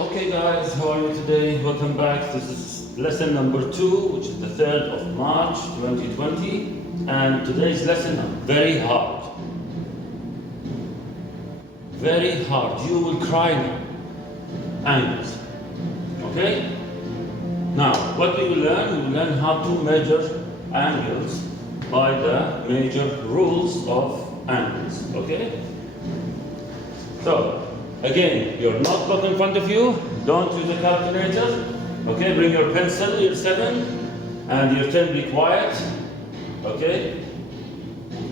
Okay guys, how are you today? Welcome back. This is lesson number 2, which is the 3rd of March 2020. And today's lesson is very hard. Very hard. You will cry now. Angles. Okay? Now, what we will learn? We will learn how to measure angles by the major rules of angles. Okay? So, again, your notebook in front of you. Don't use a calculator. Okay, bring your pencil, year 7, and year 10, be quiet. Okay?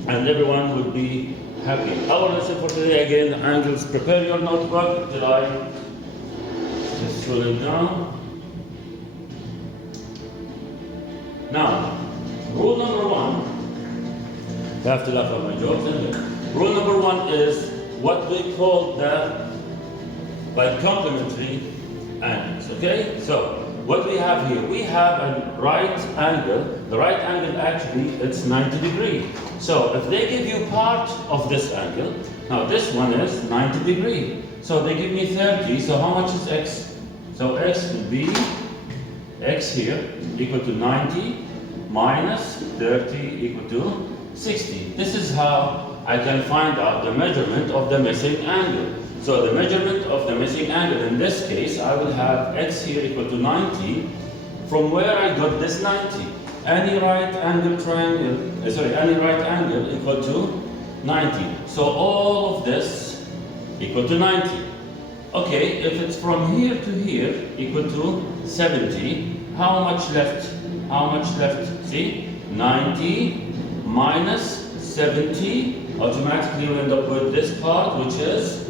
And everyone will be happy. Our lesson for today, again, angles. Prepare your notebook till I just roll it down. Now, rule number 1. You have to laugh at my jokes, isn't it? Rule number 1 is what we call the complementary angles. Okay, so what we have here, we have a right angle. The right angle actually it's 90 degrees. So if they give you part of this angle, now this one is 90 degrees. So they give me 30. So how much is x? So x will be x here equal to 90 minus 30 equal to 60. This is how I can find out the measurement of the missing angle. So the measurement of the missing angle, in this case, I will have x here equal to 90. From where I got this 90? Any right angle equal to 90. So all of this equal to 90. Okay, if it's from here to here equal to 70, how much left? How much left? See? 90 minus 70, automatically you end up with this part, which is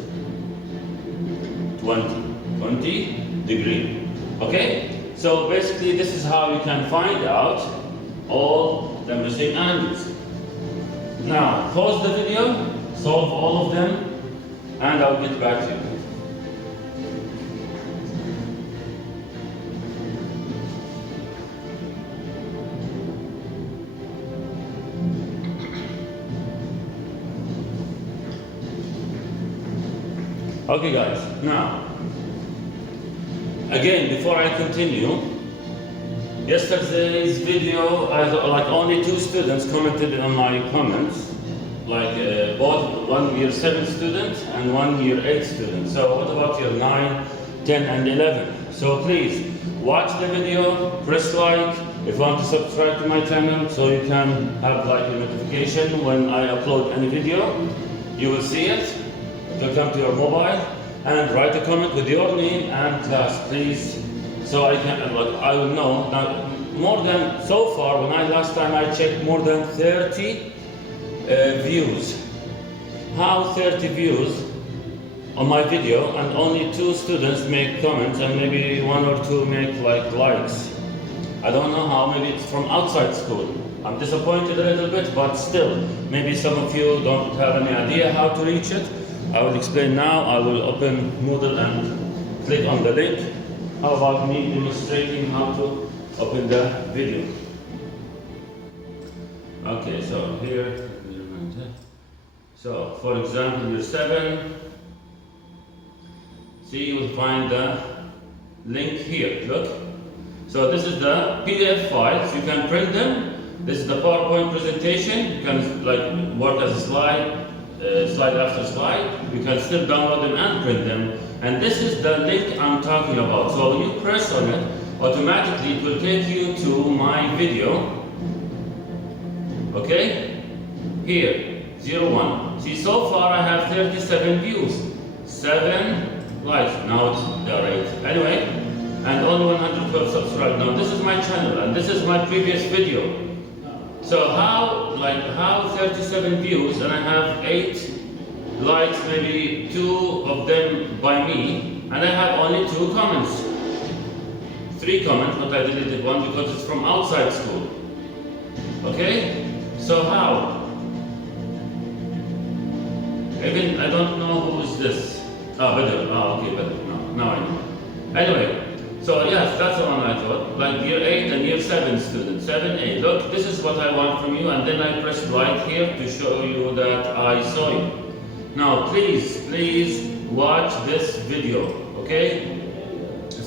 20 degree. Okay? So basically this is how you can find out all the missing angles. Now, pause the video, solve all of them, and I'll get back to you. Okay guys, now, again, before I continue, yesterday's video, like only 2 students commented on my comments, like both 1 year 7 student and 1 year 8 student. So what about your 9, 10 and 11? So please, watch the video, press like, if you want to subscribe to my channel so you can have like a notification when I upload any video, you will see it. To come to your mobile and write a comment with your name and class, please, so I can, I will know. Now, more than, so far, last time I checked, more than 30 views. How 30 views on my video and only 2 students make comments and maybe 1 or 2 make likes? I don't know how, maybe it's from outside school. I'm disappointed a little bit, but still, maybe some of you don't have any idea how to reach it. I will explain now. I will open Moodle and click on the link. How about me demonstrating how to open the video? Okay, so here, so for example, year 7, see, you will find the link here, look. So this is the PDF files, you can print them. This is the PowerPoint presentation, you can like work as a slide. Slide after slide, you can still download them and print them. And this is the link I'm talking about. So when you press on it, automatically it will take you to my video. Okay? Here, 01. See, so far I have 37 views, 7 likes. Now it's there, 8. Anyway, and only 112 subscribed. Now this is my channel and this is my previous video. So how 37 views and I have 8 likes, maybe 2 of them by me, and I have only 2 comments. 3 comments, but I deleted 1 because it's from outside school. Okay? So how? Even I don't know who is this. Better. Okay, better. No, now I know. Anyway. So yes, that's the one I thought, like year 8 and year 7 students, 7, 8. Look, this is what I want from you, and then I press like here to show you that I saw you. Now please watch this video, okay?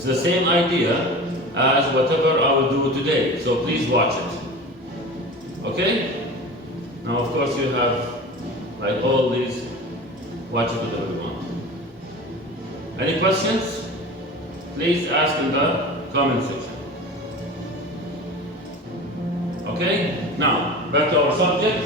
the same idea as whatever I will do today. So please watch it. Okay? Now of course you have like all these. Watch it whatever you want. Any questions? Please ask in the comment section. Okay? Now, back to our subject.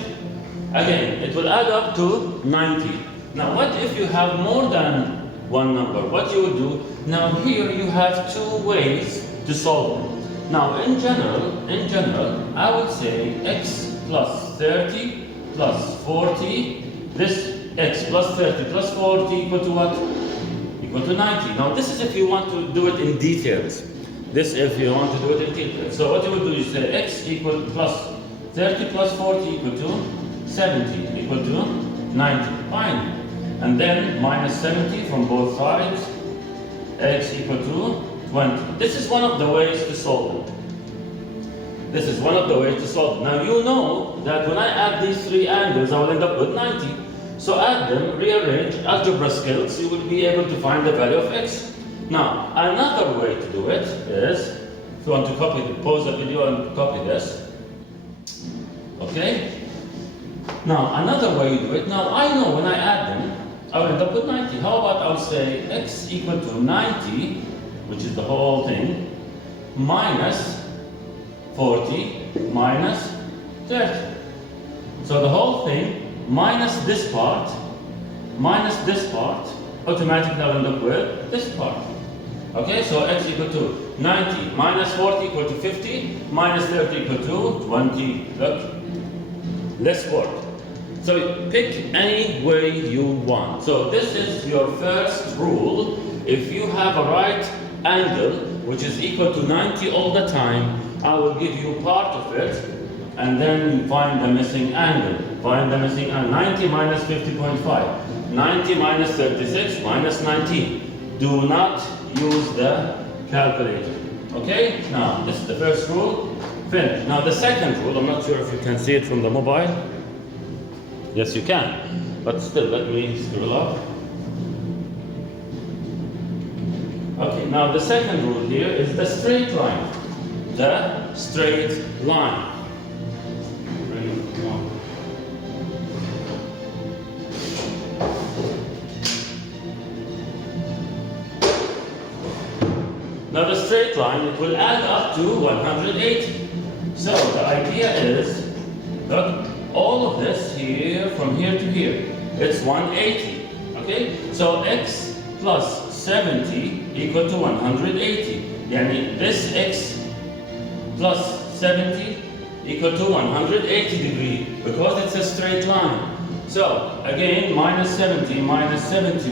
Again, it will add up to 90. Now, what if you have more than one number? What you would do? Now, here you have two ways to solve it. Now, in general, I would say x plus 30 plus 40, this x plus 30 plus 40 equal to what? Equal to 90. Now, this is if you want to do it in details. This if you want to do it in details. So what you will do is say x equal plus 30 plus 40 equal to 70 equal to 90. Fine. And then minus 70 from both sides, x equal to 20. This is one of the ways to solve it. This is one of the ways to solve it. Now you know that when I add these three angles, I will end up with 90. So add them, rearrange, algebra skills, you will be able to find the value of x. Now, another way to do it is, if you want to copy, pause the video and copy this. Okay? Now, another way you do it, now I know when I add them, I will end up with 90. How about I'll say x equal to 90, which is the whole thing, minus 40 minus 30. So the whole thing minus this part, automatically I'll end up with this part. Okay, so x equal to 90 minus 40 equal to 50, minus 30 equal to 20. Look, less work. So pick any way you want. So this is your first rule. If you have a right angle which is equal to 90 all the time, I will give you part of it and then find the missing angle. Find the missing angle. 90 minus 50.5. 90 minus 36 minus 19. Do not use the calculator. Okay? Now, this is the first rule. Finish. Now, the second rule, I'm not sure if you can see it from the mobile. Yes, you can. But still, let me scroll up. Okay, now the second rule here is the straight line. The straight line. Now the straight line, it will add up to 180. So the idea is, look, all of this here, from here to here, it's 180. Okay? So x plus 70 equal to 180. Yani this x plus 70 equal to 180 degree because it's a straight line. So again, minus 70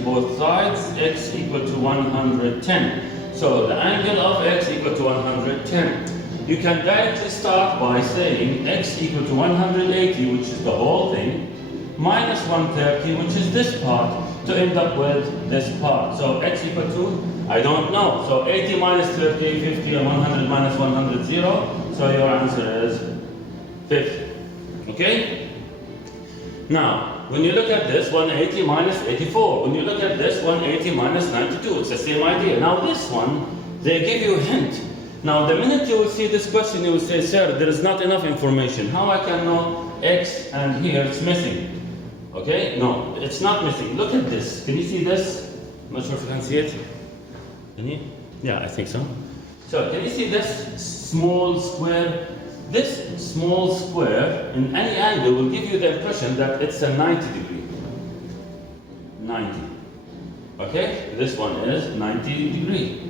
both sides, x equal to 110. So the angle of x equal to 110. You can directly start by saying x equal to 180, which is the whole thing, minus 130, which is this part, to end up with this part. So x equal to, I don't know. So 80 minus 30, 50, and 100 minus 100, 0. So your answer is 50. Okay? Now, when you look at this, 180 minus 84. When you look at this, 180 minus 92. It's the same idea. Now this one, they give you a hint. Now the minute you will see this question, you will say, sir, there is not enough information. How I can know x and here it's missing? Okay? No, it's not missing. Look at this. Can you see this? I'm not sure if you can see it. Can you? Yeah, I think so. So, can you see this small square? This small square in any angle will give you the impression that it's a 90 degree. 90. Okay? This one is 90 degree.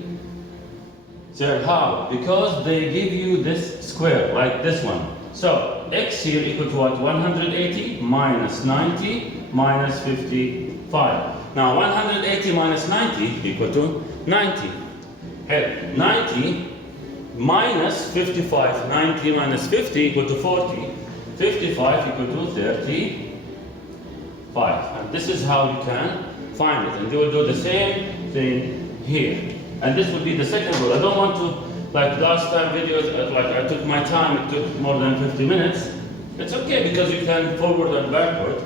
So how? Because they give you this square, like this one. So, x here equal to what? 180 minus 90 minus 55. Now, 180 minus 90 equal to 90. 90 minus 55. 90 minus 50 equal to 40. 55 equal to 35. And this is how you can find it. And you will do the same thing here. And this will be the second rule. I don't want to, like last time videos, like I took my time, it took more than 50 minutes. It's okay because you can forward and backward,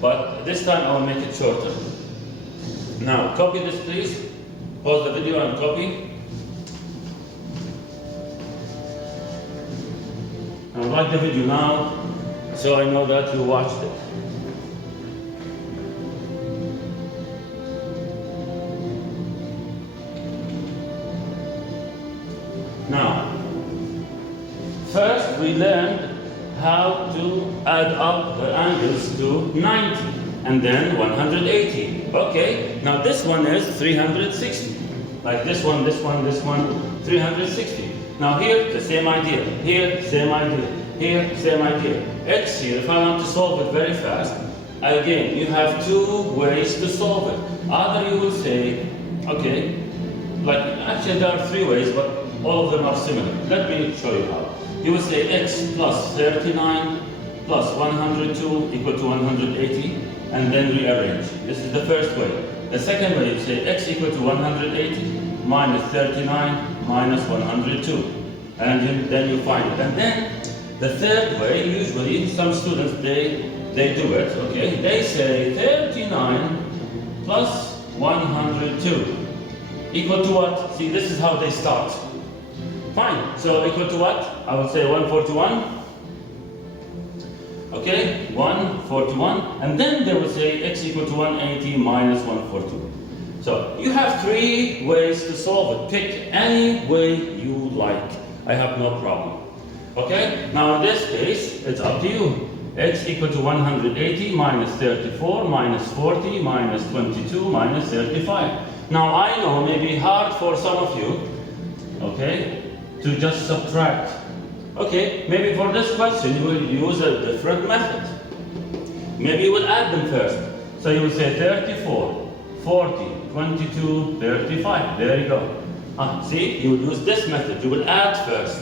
but this time I will make it shorter. Now, copy this please. Pause the video and copy. Now like the video now, so I know that you watched it. Now, first we learned how to add up the angles to 90 and then 180. Okay, now this one is 360. Like this one, 360. Now here, the same idea. Here, same idea. Here, same idea. X here, if I want to solve it very fast, again, you have two ways to solve it. Either you will say, okay, like actually there are three ways, but all of them are similar. Let me show you how. You will say x plus 39 plus 102 equal to 180, and then rearrange. This is the first way. The second way, you say x equal to 180 minus 39 minus 102. And then you find it. And then the third way, usually some students, they do it, okay? They say 39 plus 102 equal to what? See, this is how they start. Fine, so equal to what? I would say 141. Okay, 141. And then they would say x equal to 180 minus 142. So you have three ways to solve it. Pick any way you like. I have no problem. Okay, now in this case, it's up to you. X equal to 180 minus 34 minus 40 minus 22 minus 35. Now I know it may be hard for some of you, okay, to just subtract. Okay, maybe for this question you will use a different method. Maybe you will add them first. So you will say 34, 40, 22, 35. There you go. See, you will use this method. You will add first.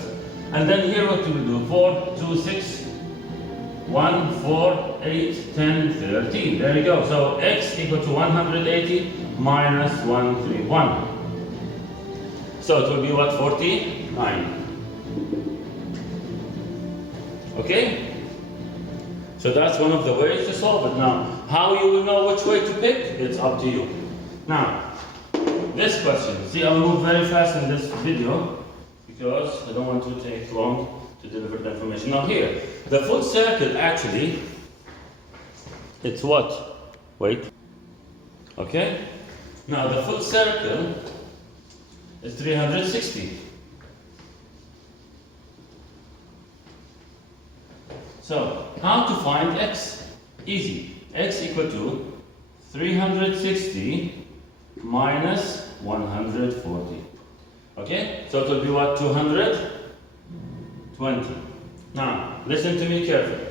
And then here what you will do, 4, 2, 6, 1, 4, 8, 10, 13. There you go. So x equal to 180 minus 131. So it will be what, 49. Okay? So that's one of the ways to solve it. Now, how you will know which way to pick, it's up to you. Now, this question. See, I'll move very fast in this video because I don't want to take long to deliver the information. Now here, the full circle actually, it's what? Wait. Okay? Now the full circle is 360. So, how to find x? Easy. X equal to 360 minus 140. Okay? So it will be what? 220. Now, listen to me carefully.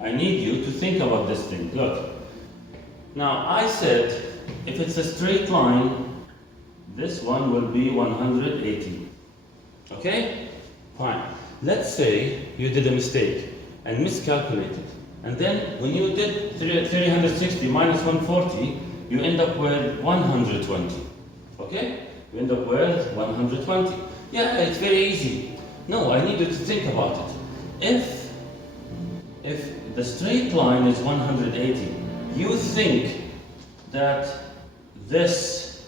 I need you to think about this thing. Look. Now, I said, if it's a straight line, this one will be 180. Okay? Fine. Let's say you did a mistake and miscalculated. And then when you did 360 minus 140, you end up with 120. Okay? You end up with 120. Yeah, it's very easy. No, I need you to think about it. If the straight line is 180, you think that this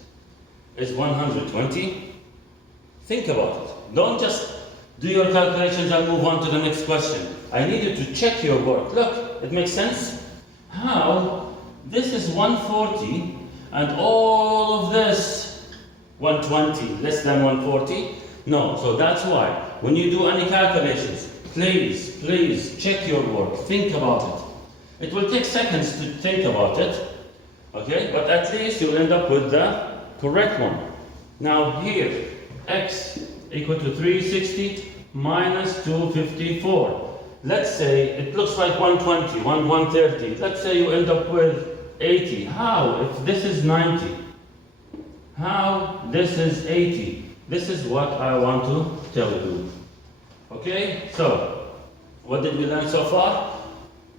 is 120? Think about it. Don't just do your calculations and move on to the next question. I need you to check your work. Look, it makes sense? How? This is 140 and all of this 120, less than 140? No, so that's why. When you do any calculations, please check your work. Think about it. It will take seconds to think about it, okay? But at least you'll end up with the correct one. Now here, x equal to 360 minus 254. Let's say it looks like 120, 130. Let's say you end up with 80. How? If this is 90. How? This is 80. This is what I want to tell you. Okay? So, what did we learn so far?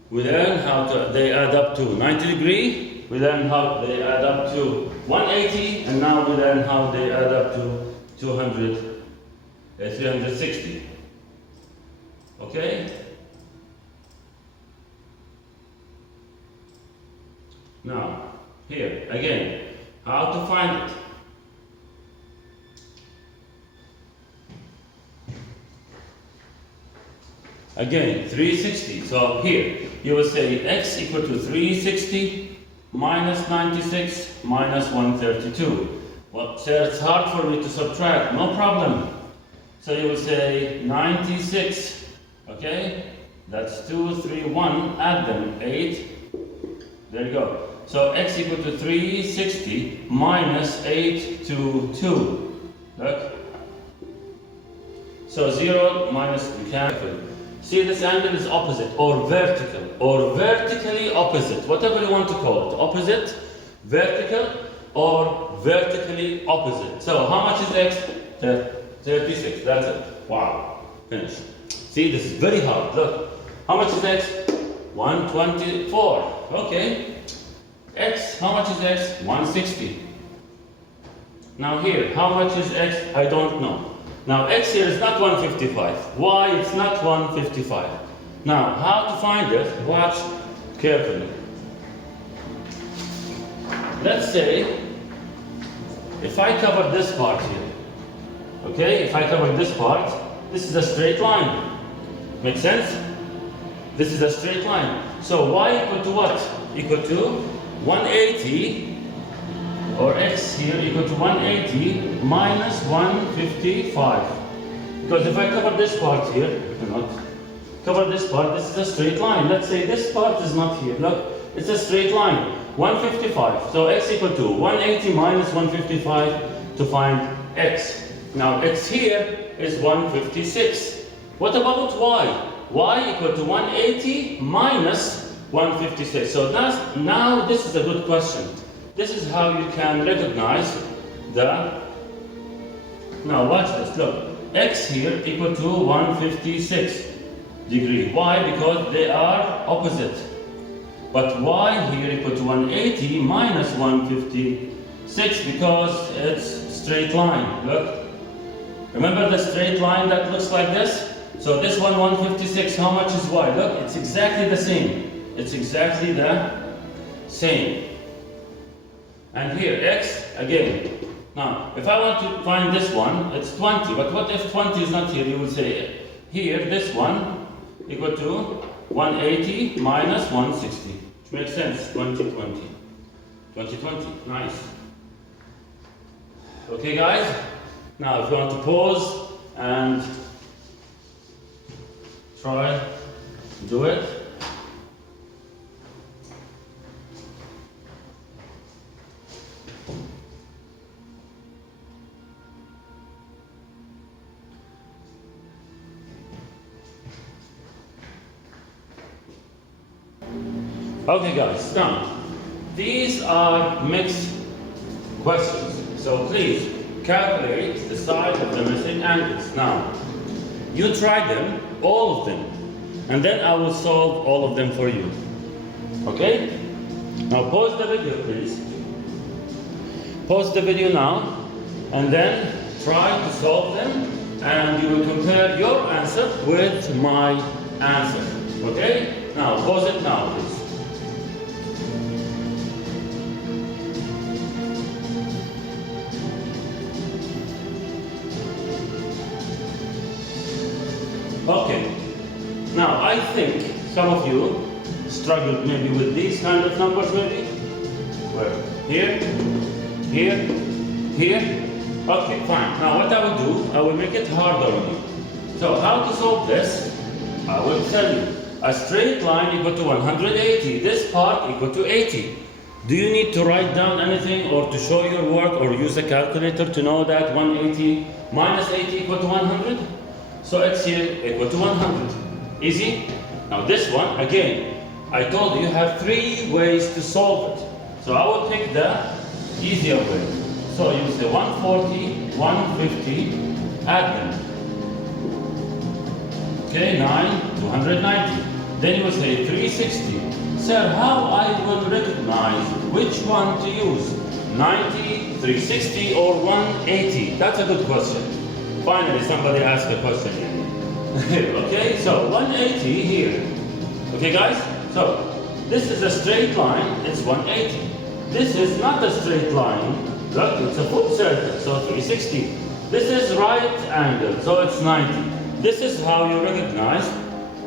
We learned how they add up to 90 degrees. We learned how they add up to 180. And now we learn how they add up to 360. Okay? Now, here, again, how to find it? Again, 360. So here, you will say x equal to 360 minus 96 minus 132. Well, sir, it's hard for me to subtract. No problem. So you will say 96, okay? That's 2, 3, 1, add them, 8. There you go. So x equal to 360 minus 8 to 2. Look. So 0 minus, you can't. See, this angle is opposite or vertical or vertically opposite, whatever you want to call it. Opposite, vertical, or vertically opposite. So how much is x? 36. That's it. Wow. Finished. See, this is very hard. Look. How much is x? 124. Okay. X. How much is x? 160. Now here, how much is x? I don't know. Now x here is not 155. Why it's not 155? Now, how to find it? Watch carefully. Let's say, if I cover this part here, okay? If I cover this part, this is a straight line. Make sense? This is a straight line. So y equal to what? Equal to 180, or x here equal to 180 minus 155. Because if I cover this part here, not cover this part, this is a straight line. Let's say this part is not here. Look, it's a straight line. 155. So x equal to 180 minus 155 to find x. Now x here is 156. What about y? Y equal to 180 minus 156. So now this is a good question. This is how you can recognize the... Now watch this, look. X here equal to 156 degree. Why? Because they are opposite. But y here equal to 180 minus 156 because it's straight line. Look. Remember the straight line that looks like this? So this one 156, how much is y? Look, it's exactly the same. It's exactly the same. And here, x, again. Now, if I want to find this one, it's 20. But what if 20 is not here? You will say, here, this one, equal to 180 minus 160. Which makes sense, 2020. 2020, nice. Okay, guys? Now, if you want to pause and try, do it. Okay guys, now, these are mixed questions, so please calculate the size of the missing angles. Now, you try them, all of them, and then I will solve all of them for you. Okay? Now pause the video please. Pause the video now, and then try to solve them, and you will compare your answer with my answer. Okay? Now pause it now please. Okay, now I think some of you struggled maybe with these kind of numbers maybe. Where? Here, here, here. Okay, fine. Now what I will do, I will make it harder on you. So how to solve this? I will tell you. A straight line equal to 180. This part equal to 80. Do you need to write down anything or to show your work or use a calculator to know that 180 minus 80 equal to 100? So x here equal to 100. Easy? Now this one, again, I told you have 3 ways to solve it. So I will pick the easier way. So you say 140, 150, add them. Okay, 9, 290. Then you will say 360. Sir, how I will recognize which one to use? 90, 360 or 180? That's a good question. Finally, somebody asked a question here. Okay, so 180 here. Okay, guys? So, this is a straight line, it's 180. This is not a straight line, look, it's a full circle, so 360. This is right angle, so it's 90. This is how you recognize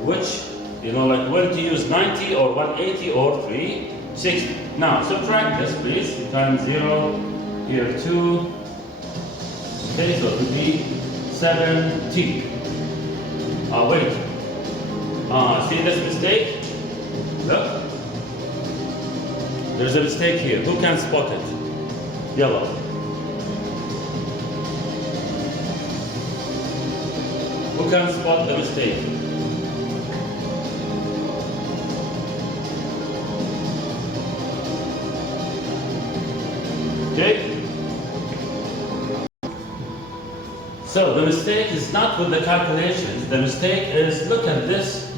which, you know, like when to use 90 or 180 or 360. Now subtract this, please. Times 0, here 2. Okay, so it would be 70. Wait. See this mistake? Look. There's a mistake here. Who can spot it? Yellow. Who can spot the mistake? Okay? So the mistake is not with the calculations. The mistake is, look at this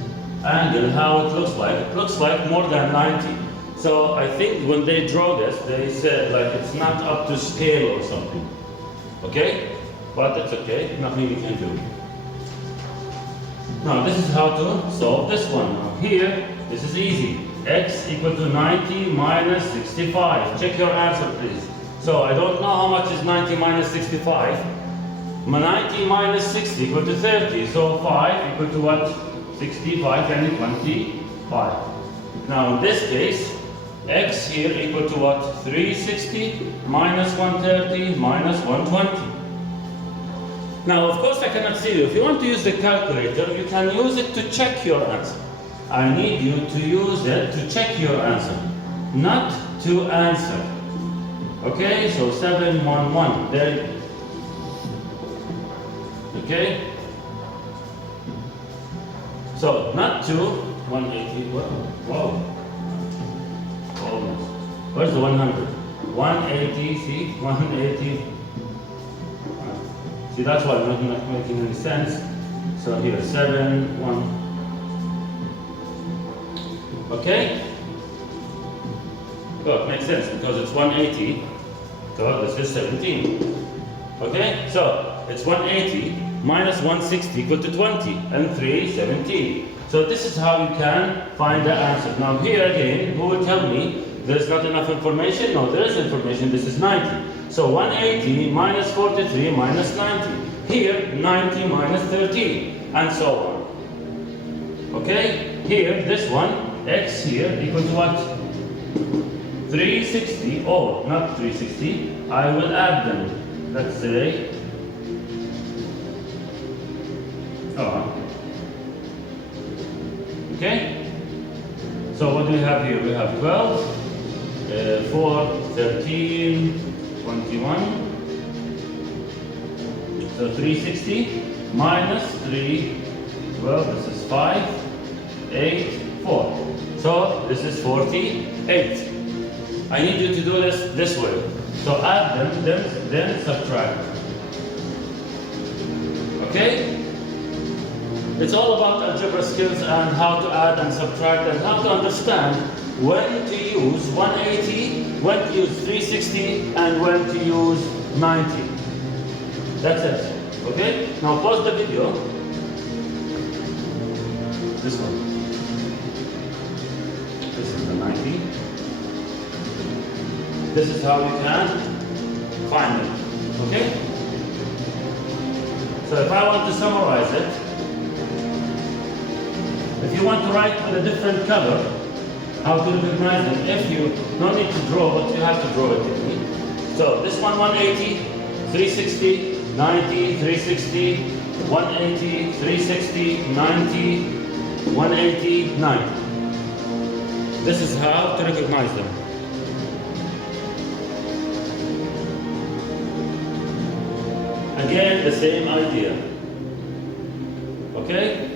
angle, how it looks like. It looks like more than 90. So I think when they draw this, they said like it's not up to scale or something. Okay? But it's okay, nothing we can do. Now this is how to solve this one. Now here, this is easy. X equal to 90 minus 65. Check your answer, please. So I don't know how much is 90 minus 65. 90 minus 60 equal to 30. So 5 equal to what? 65 and 25. Now in this case, X here equal to what? 360 minus 130 minus 120. Now, of course, I cannot see you. If you want to use the calculator, you can use it to check your answer. I need you to use it to check your answer, not to answer. Okay, so 711. There. Okay. So not to 180. Whoa. Almost. Where's the 100? 180. See, 180. See, that's why it's not making any sense. So here, 7, 1. Okay? Well, it makes sense because it's 180. So this is 17. Okay? So it's 180 minus 160 equal to 20 and 3, 17. So this is how you can find the answer. Now here again, who will tell me there's not enough information? No, there is information. This is 90. So 180 minus 43 minus 90. Here, 90 minus 13, and so on. Okay? Here, this one, X here, equal to what? 360, or not 360. I will add them. Let's say, okay? So what do we have here? We have 12, 4, 13, 21. So 360 minus 3, well, this is 5, 8, 4. So this is 48. I need you to do this way. So add them, then subtract. Okay? It's all about algebra skills and how to add and subtract and how to understand when to use 180, when to use 360, and when to use 90. That's it. Okay? Now pause the video. This one. This is the 90. This is how you can find it. Okay? So if I want to summarize it, if you want to write with a different color, how to recognize them? If you don't need to draw, but you have to draw it with me. So this one 180, 360, 90, 360, 180, 360, 90, 180, 90. This is how to recognize them. Again, the same idea. Okay?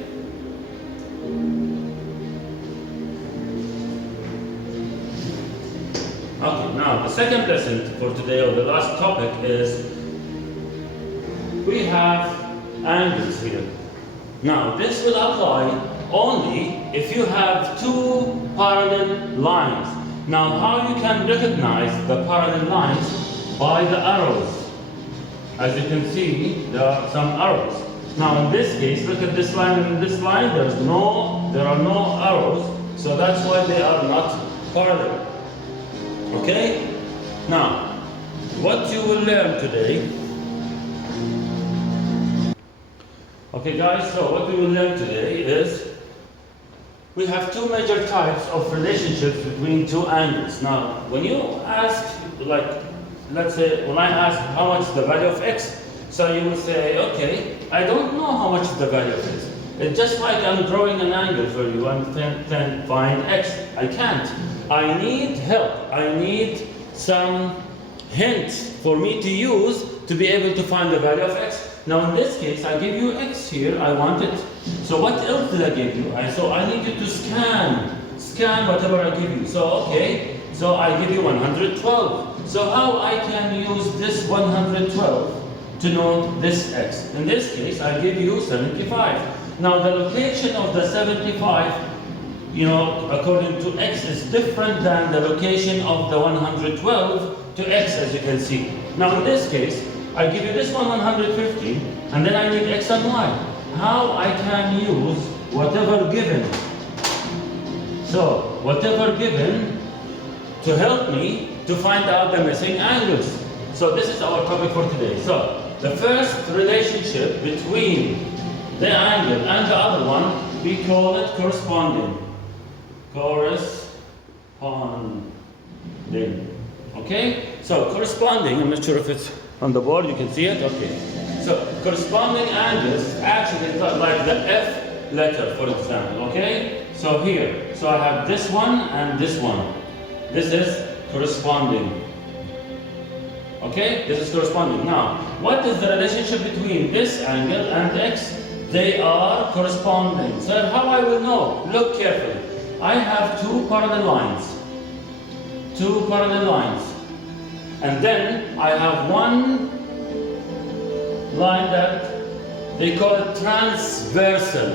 Okay, now the second lesson for today, or the last topic, is we have angles here. Now this will apply only if you have two parallel lines. Now how you can recognize the parallel lines? By the arrows. As you can see, there are some arrows. Now in this case, look at this line and this line, there are no arrows, so that's why they are not parallel. Okay? Now, what you will learn today. Okay guys, so what we will learn today is we have two major types of relationships between two angles. Now, when you ask, like, let's say, when I ask how much is the value of x, so you will say, okay, I don't know how much is the value of x. It's just like I'm drawing an angle for you and then find x. I can't. I need help. I need some hints for me to use to be able to find the value of x. Now in this case, I give you x here, I want it. So what else did I give you? So I need you to scan whatever I give you. So okay, so I give you 112. So how I can use this 112 to know this x? In this case, I give you 75. Now the location of the 75, according to x is different than the location of the 112 to x, as you can see. Now in this case, I give you this one 150, and then I need x and y. How I can use whatever given. So, whatever given to help me to find out the missing angles. So this is our topic for today. So, the first relationship between the angle and the other one, we call it corresponding. Corresponding. Okay? So, corresponding, I'm not sure if it's on the board, you can see it? Okay. So, corresponding angles actually is like the F letter, for example, okay? So here, so I have this one and this one. This is corresponding. Okay? This is corresponding. Now, what is the relationship between this angle and x? They are corresponding. So how I will know? Look carefully. I have two parallel lines. Two parallel lines. And then I have one line that they call it transversal.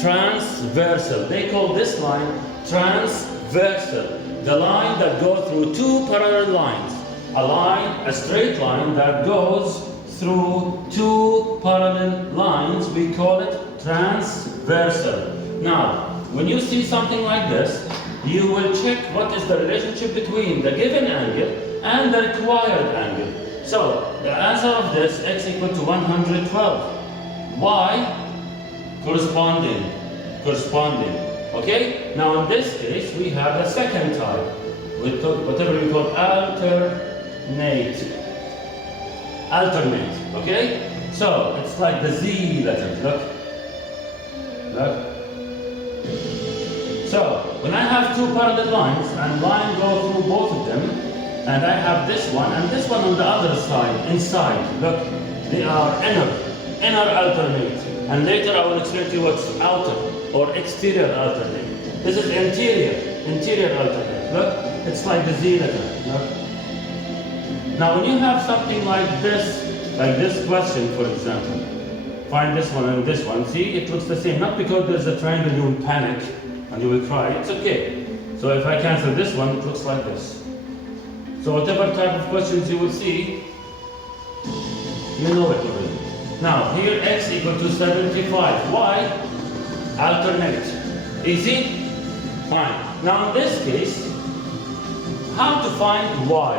Transversal. They call this line transversal. The line that goes through two parallel lines. A straight line that goes through two parallel lines, we call it transversal. Now, when you see something like this, you will check what is the relationship between the given angle and the required angle. So, the answer of this, x equal to 112. Why? Corresponding. Okay? Now in this case, we have a second type, whatever we call alternate. Okay? So, it's like the Z letter. Look. So, when I have two parallel lines, and line goes through both of them, and I have this one and this one on the other side, inside. Look, they are inner alternate. And later I will explain to you what's outer or exterior alternate. This is interior alternate. Look, it's like the Z letter. Look. Now when you have something like this question, for example, find this one and this one, see, it looks the same. Not because there's a triangle you will panic and you will cry, it's okay. So if I cancel this one, it looks like this. So whatever type of questions you will see, you know it already. Now, here x equal to 75. Why? Alternate. Easy? Fine. Now in this case, how to find y?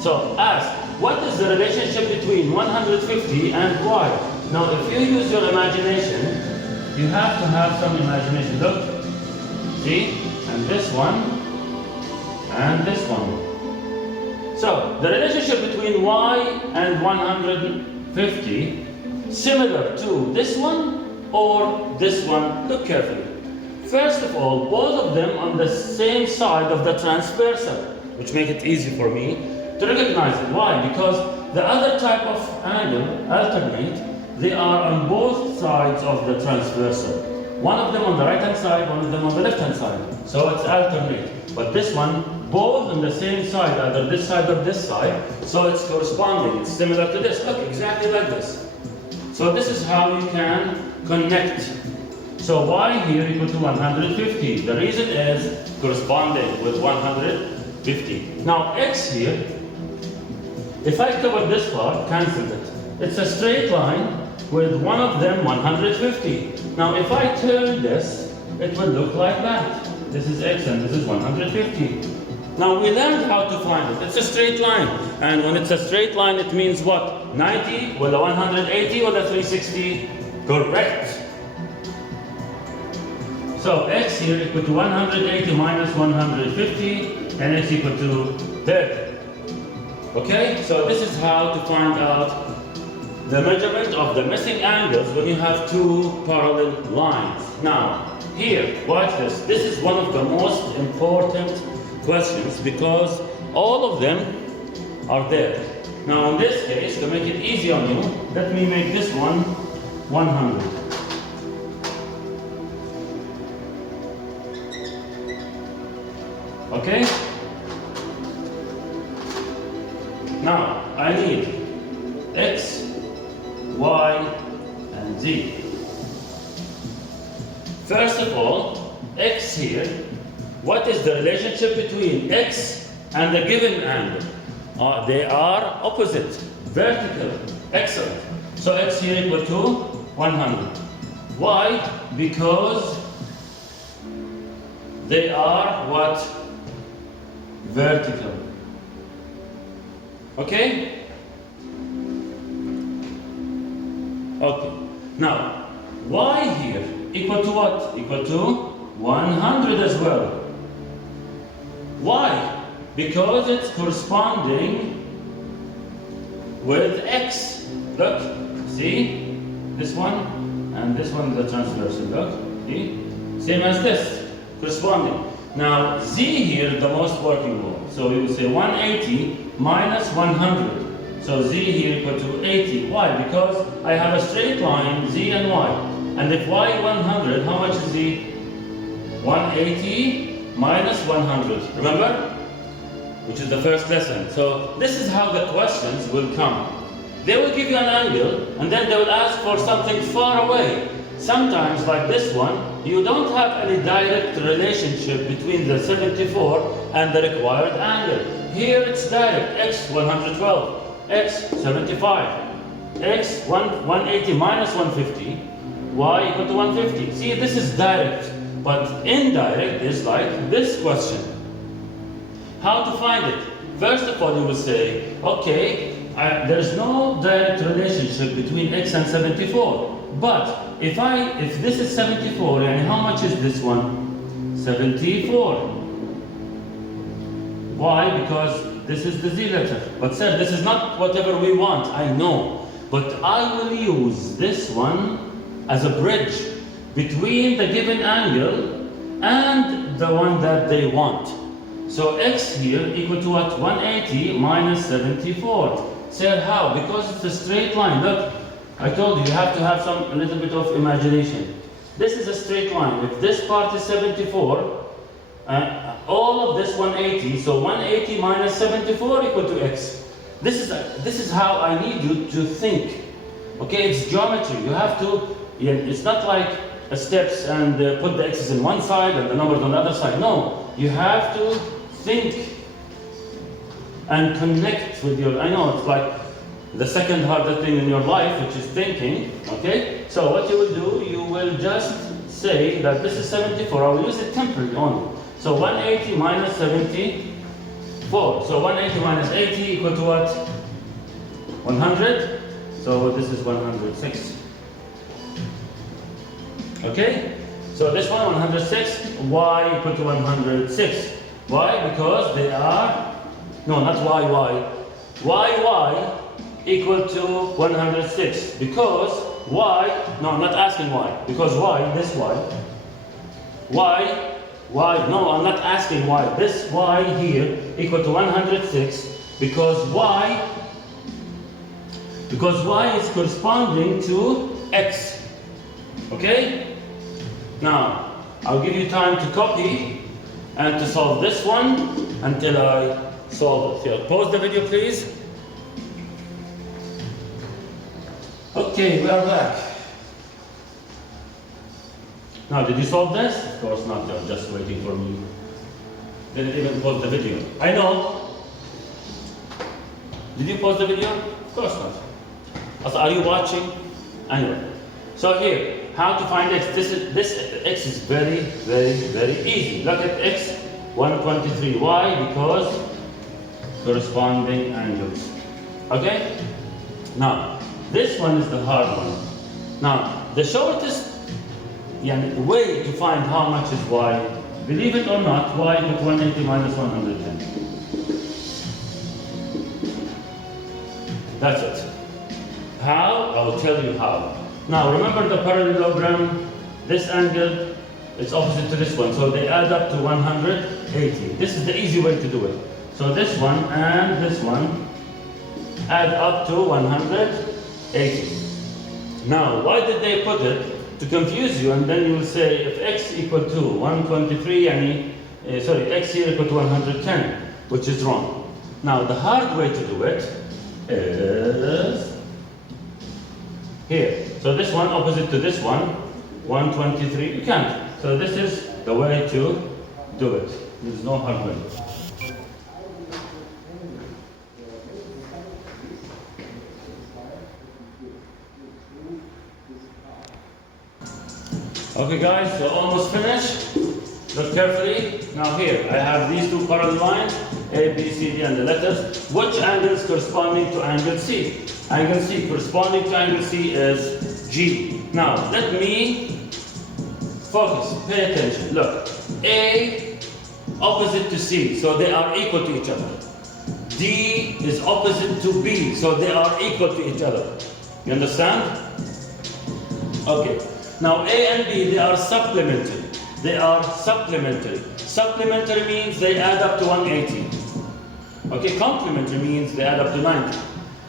So ask, what is the relationship between 150 and y? Now if you use your imagination, you have to have some imagination. Look, see? And this one, and this one. So, the relationship between y and 150, similar to this one or this one. Look carefully. First of all, both of them on the same side of the transversal, which makes it easy for me to recognize it. Why? Because the other type of angle, alternate, they are on both sides of the transversal. One of them on the right hand side, one of them on the left hand side. So it's alternate. But this one, both on the same side, either this side or this side, so it's corresponding. It's similar to this. Look, exactly like this. So this is how you can connect. So y here equal to 150. The reason is corresponding with 150. Now x here, if I cover this part, cancel it. It's a straight line with one of them 150. Now if I turn this, it will look like that. This is x and this is 150. Now we learned how to find it. It's a straight line. And when it's a straight line, it means what? 90, or the 180, or the 360? Correct. So x here equal to 180 minus 150, and x equal to 30. Okay, so this is how to find out the measurement of the missing angles when you have two parallel lines. Now, here, watch this. This is one of the most important questions because all of them are there. Now, in this case, to make it easy on you, let me make this one 100. Okay? Now, I need x, y, and z. First of all, x here, what is the relationship between x and the given angle? They are opposite, vertical. Excellent. So x here equal to 100. Why? Because they are what? Vertical. Okay? Okay. Now, y here equal to what? Equal to 100 as well. Why? Because it's corresponding with x. Look, see? This one and this one is the transversal. Look, see? Same as this, corresponding. Now, z here is the most working one. So we will say 180 minus 100. So z here equal to 80. Why? Because I have a straight line, z and y. And if y 100, how much is z? 180 minus 100. Remember? Which is the first lesson. So this is how the questions will come. They will give you an angle, and then they will ask for something far away. Sometimes, like this one, you don't have any direct relationship between the 74 and the required angle. Here it's direct, x 112, x 75, x 180 minus 150, y equal to 150. See, this is direct, but indirect is like this question. How to find it? First of all, you will say, okay, there's no direct relationship between x and 74. But if this is 74, and how much is this one? 74. Why? Because this is the z letter. But sir, this is not whatever we want. I know. But I will use this one as a bridge between the given angle and the one that they want. So x here equal to what? 180 minus 74. Sir, how? Because it's a straight line. Look, I told you, you have to have a little bit of imagination. This is a straight line. If this part is 74, all of this 180, so 180 minus 74 equal to x. This is how I need you to think. Okay, it's geometry. You have to, it's not like steps and put the x's in one side and the numbers on the other side. No, you have to think and connect with your, I know it's like the second hardest thing in your life, which is thinking, okay? So what you will do, you will just say that this is 74. I will use it temporarily only. So 180 minus 74. So 180 minus 80 equal to what? 100. So this is 106. Okay? So this one, 106. Y equal to 106. Why? Because they are, no, not y. Y equal to 106. Because y, no, I'm not asking why. Because y, this y, no, I'm not asking why. This y here equal to 106 because y is corresponding to x. Okay? Now, I'll give you time to copy and to solve this one until I solve it. Here, pause the video, please. Okay, we are back. Now, did you solve this? Of course not, they're just waiting for me. Didn't even pause the video. I know. Did you pause the video? Of course not. Also, are you watching? Anyway. So here, how to find x? This x is very, very, very easy. Look at x, 123. Why? Because corresponding angles. Okay? Now, this one is the hard one. Now, the shortest way to find how much is y. Believe it or not, y equals 180 minus 110. That's it. How? I'll tell you how. Now remember the parallelogram, this angle is opposite to this one, so they add up to 180. This is the easy way to do it. So this one and this one add up to 180. Now, why did they put it? To confuse you, and then you will say if x equal to 123, x here equal to 110, which is wrong. Now, the hard way to do it is here. So this one opposite to this one, 123, you can't. So this is the way to do it. There's no hard way. Okay guys, so almost finished. Look carefully. Now here, I have these two parallel lines, A, B, C, D, and the letters. Which angle is corresponding to angle C? Angle C corresponding to angle C is G. Now, let me focus, pay attention. Look, A opposite to C, so they are equal to each other. D is opposite to B, so they are equal to each other. You understand? Okay. Now A and B, they are supplementary. They are supplementary. Supplementary means they add up to 180. Okay, complementary means they add up to 90.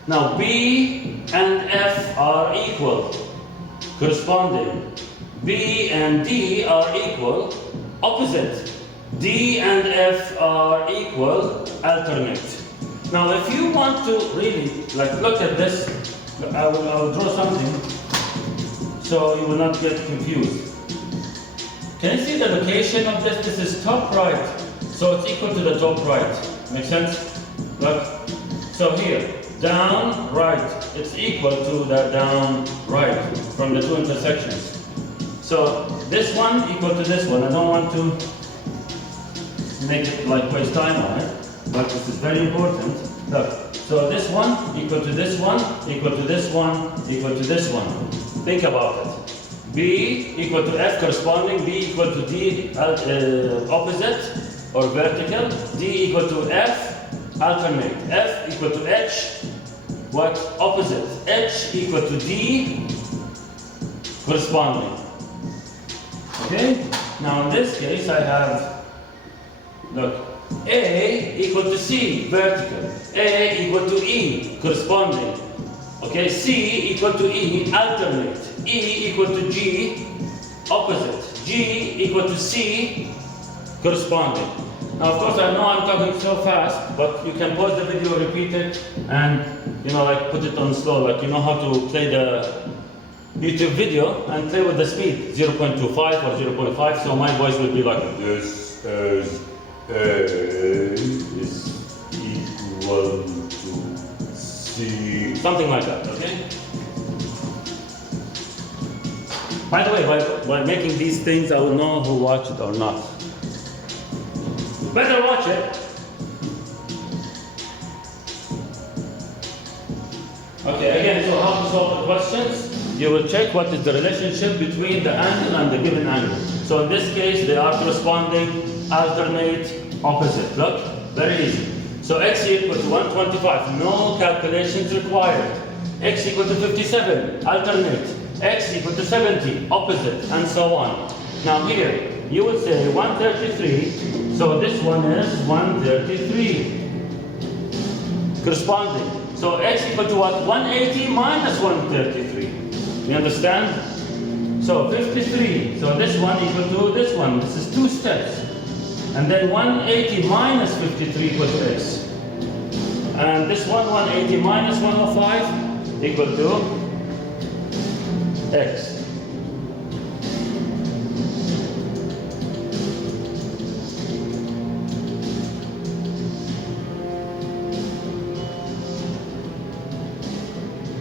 Now B and F are equal, corresponding. B and D are equal, opposite. D and F are equal, alternate. Now if you want to really look at this, I will draw something so you will not get confused. Can you see the location of this? This is top right, so it's equal to the top right. Make sense? Look. So here, down right, it's equal to the down right from the two intersections. So this one equal to this one. I don't want to make it waste time on it, but this is very important. Look. So this one equal to this one, equal to this one, equal to this one. Think about it. B equal to F corresponding, B equal to D opposite or vertical, D equal to F alternate, F equal to H what? Opposite, H equal to D corresponding. Okay? Now in this case I have, look, A equal to C vertical, A equal to E corresponding. Okay, C equal to E, alternate. E equal to G, opposite. G equal to C, corresponding. Now, of course, I know I'm talking so fast, but you can pause the video, repeat it, and, put it on slow. You know how to play the YouTube video and play with the speed, 0.25 or 0.5, so my voice will be like, this is A is equal to C, something like that, okay? By the way, by making these things, I will know who watched it or not. Better watch it. Okay, again, so how to solve the questions? You will check what is the relationship between the angle and the given angle. So in this case, they are corresponding, alternate, opposite. Look, very easy. So x equal to 125, no calculations required. X equal to 57, alternate. X equal to 70, opposite, and so on. Now here, you would say 133, so this one is 133. Corresponding. So x equal to what? 180 minus 133. You understand? So 53, so this one equal to this one. This is two steps. And then 180 minus 53 equals to x. And this one, 180 minus 105 equal to x.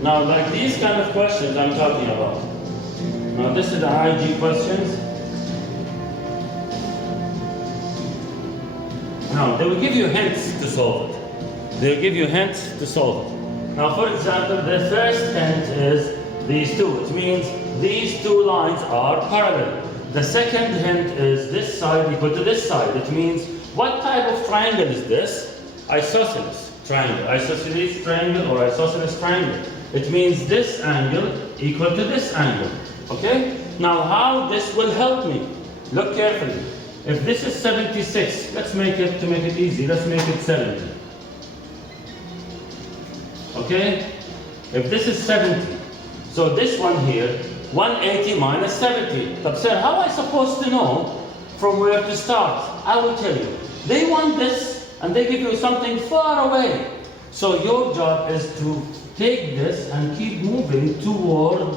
Now, like these kind of questions I'm talking about. Now, this is the IG questions. Now, they will give you hints to solve it. They will give you hints to solve it. Now, for example, the first hint is these two, which means these two lines are parallel. the second hint is this side equal to this side. It means, what type of triangle is this? Isosceles triangle. Isosceles triangle or isosceles triangle. It means this angle equal to this angle. Okay? Now how this will help me? Look carefully. If this is 76, let's make it, to make it easy, let's make it 70. Okay? If this is 70, so this one here, 180 minus 70. But sir, how am I supposed to know from where to start? I will tell you. They want this, and they give you something far away. So your job is to take this and keep moving toward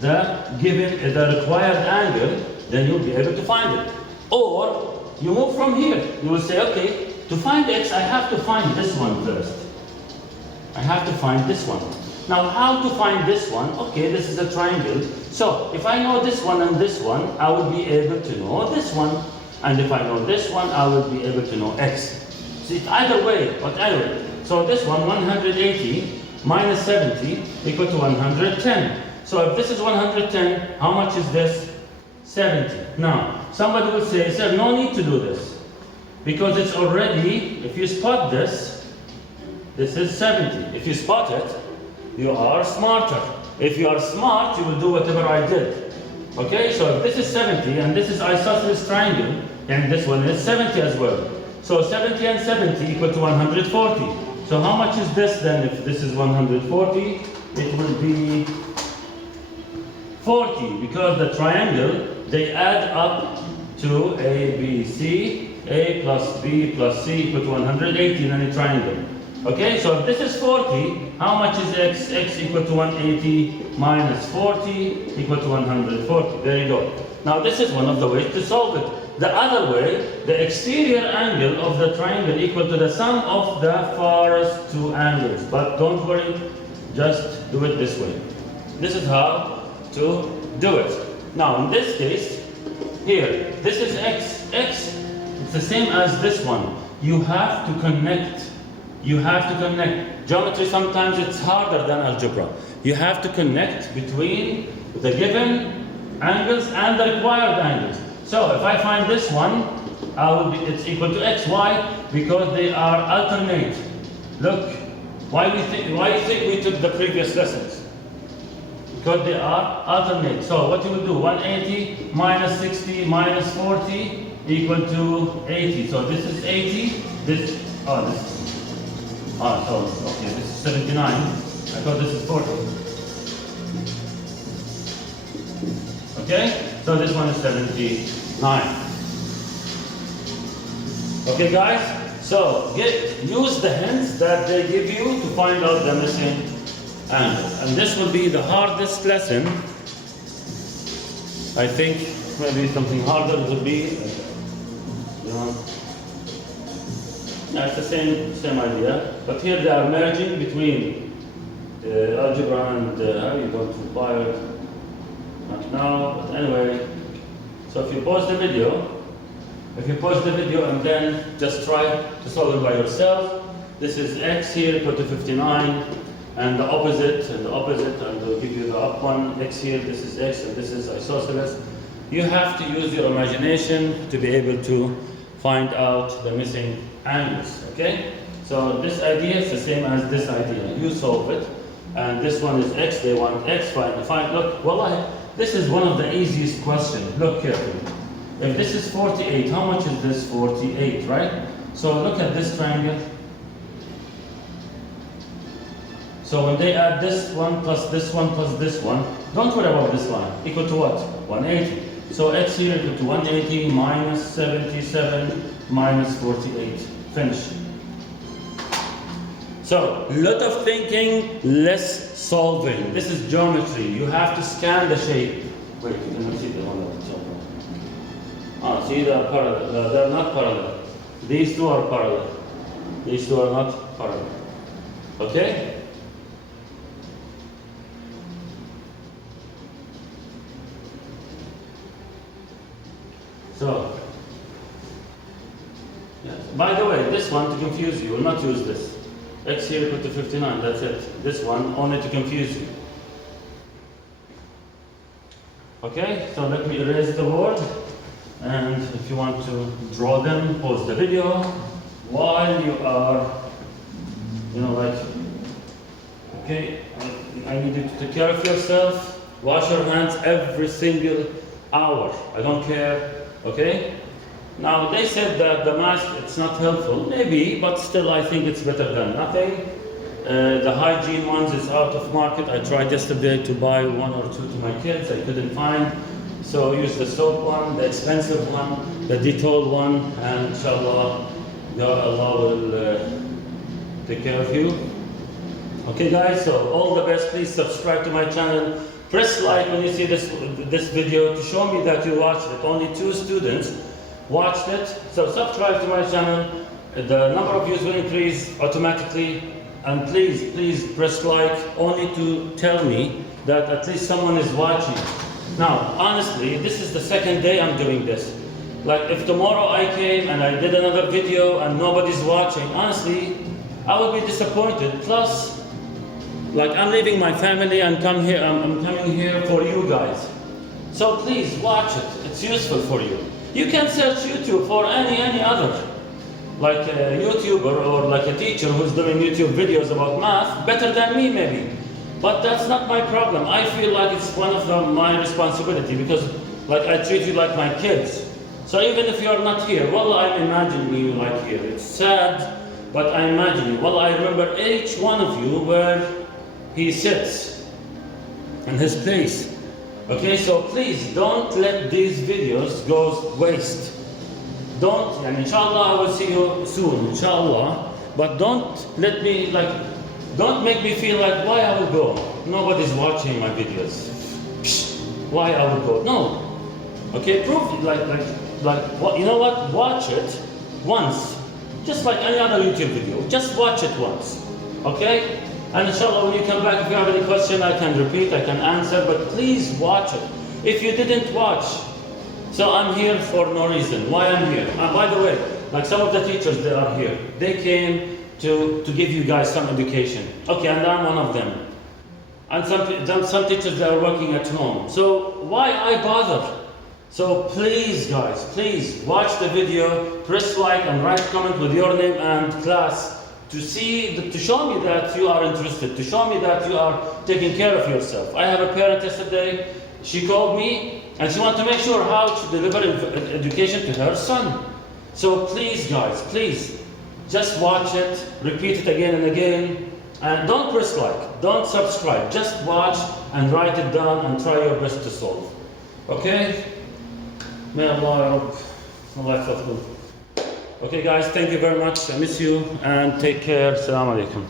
the given, the required angle, then you'll be able to find it. Or you move from here. You will say, okay, to find x, I have to find this one first. I have to find this one. Now, how to find this one? Okay, this is a triangle. So, if I know this one and this one, I will be able to know this one. And if I know this one, I will be able to know x. See, either way, but anyway. So this one, 180 minus 70 equal to 110. So if this is 110, how much is this? 70. Now, somebody will say, sir, no need to do this. Because it's already, if you spot this, this is 70. If you spot it, you are smarter. If you are smart, you will do whatever I did. Okay, so if this is 70 and this is isosceles triangle, and this one is 70 as well. So 70 and 70 equal to 140. So how much is this then? If this is 140, it will be 40, because the triangle, they add up to A, B, C. A plus B plus C equal to 180 in any triangle. Okay, so if this is 40, how much is x? X equal to 180 minus 40 equal to 140. There you go. Now this is one of the ways to solve it. The other way, the exterior angle of the triangle equal to the sum of the farthest two angles. But don't worry, just do it this way. This is how to do it. Now in this case, here, this is x. X, it's the same as this one. You have to connect. You have to connect. Geometry, sometimes it's harder than algebra. You have to connect between the given angles and the required angles. So if I find this one, it's equal to x. Why? Because they are alternate. Look, why do you think we took the previous lessons? Because they are alternate. So what you will do, 180 minus 60 minus 40 equal to 80. So this is 80, this is, okay, this is 79. I thought this is 40. Okay? So this one is 79. Okay guys? So use the hints that they give you to find out the missing angle. And this will be the hardest lesson. I think maybe something harder will be, yeah, it's the same idea. But here they are merging between algebra and you don't require it. Not now, but anyway. So if you pause the video, and then just try to solve it by yourself. This is x here equal to 59, and the opposite, and they'll give you the up one, x here, this is x, and this is isosceles. You have to use your imagination to be able to find out the missing angles, okay? So this idea is the same as this idea. You solve it, and this one is x, they want x, fine. Look, wallahi, this is one of the easiest questions. Look carefully. If this is 48, how much is this 48, right? So look at this triangle. So when they add this one plus this one plus this one, don't worry about this line. Equal to what? 180. So x here equal to 180 minus 77 minus 48. Finish. So, lot of thinking, less solving. This is geometry. You have to scan the shape. Wait, you cannot see the one that's open. See, they are parallel. They are not parallel. These two are parallel. These two are not parallel. Okay? So, yes. By the way, this one, to confuse you, will not use this. X here equal to 59, that's it. This one, only to confuse you. Okay, so let me erase the word. And if you want to draw them, pause the video while you are, like, okay, I need you to take care of yourself. Wash your hands every single hour. I don't care, okay? Now, they said that the mask, it's not helpful. Maybe, but still I think it's better than nothing. The hygiene ones is out of market. I tried yesterday to buy one or two to my kids. I couldn't find. So use the soap one, the expensive one, the Dettol one, and inshallah, Allah will take care of you. Okay guys, so all the best. Please subscribe to my channel. Press like when you see this video to show me that you watched it. Only 2 students watched it. So subscribe to my channel. The number of views will increase automatically. And please press like only to tell me that at least someone is watching. Now, honestly, this is the 2nd day I'm doing this. Like if tomorrow I came and I did another video and nobody's watching, honestly, I would be disappointed. Plus, like I'm leaving my family and I'm coming here for you guys. So please watch it. It's useful for you. You can search YouTube for any other, like a YouTuber or like a teacher who's doing YouTube videos about math better than me maybe. But that's not my problem. I feel like it's one of my responsibility because like I treat you like my kids. So even if you're not here, well, I'm imagining you like here. It's sad, but I imagine you. Well, I remember each one of you where he sits in his place. Okay, so please don't let these videos go waste. Don't, and inshallah I will see you soon, inshallah. But don't make me feel like why I will go. Nobody's watching my videos. Psh, why I will go? No. Okay, prove what you know what? Watch it once. Just like any other YouTube video. Just watch it once. Okay? And inshallah when you come back, if you have any question, I can repeat, I can answer, but please watch it. If you didn't watch, so I'm here for no reason. Why I'm here? By the way, like some of the teachers that are here, they came to give you guys some education. Okay, and I'm one of them. And some teachers that are working at home. So why I bother? So please guys, please watch the video, press like and write comment with your name and class to show me that you are interested, to show me that you are taking care of yourself. I have a parent yesterday, she called me and she wanted to make sure how to deliver education to her son. So please guys, please, just watch it, repeat it again and again, and don't press like, don't subscribe, just watch and write it down and try your best to solve. Okay? May Allah Okay guys, thank you very much, I miss you, and take care, Assalamu alaikum.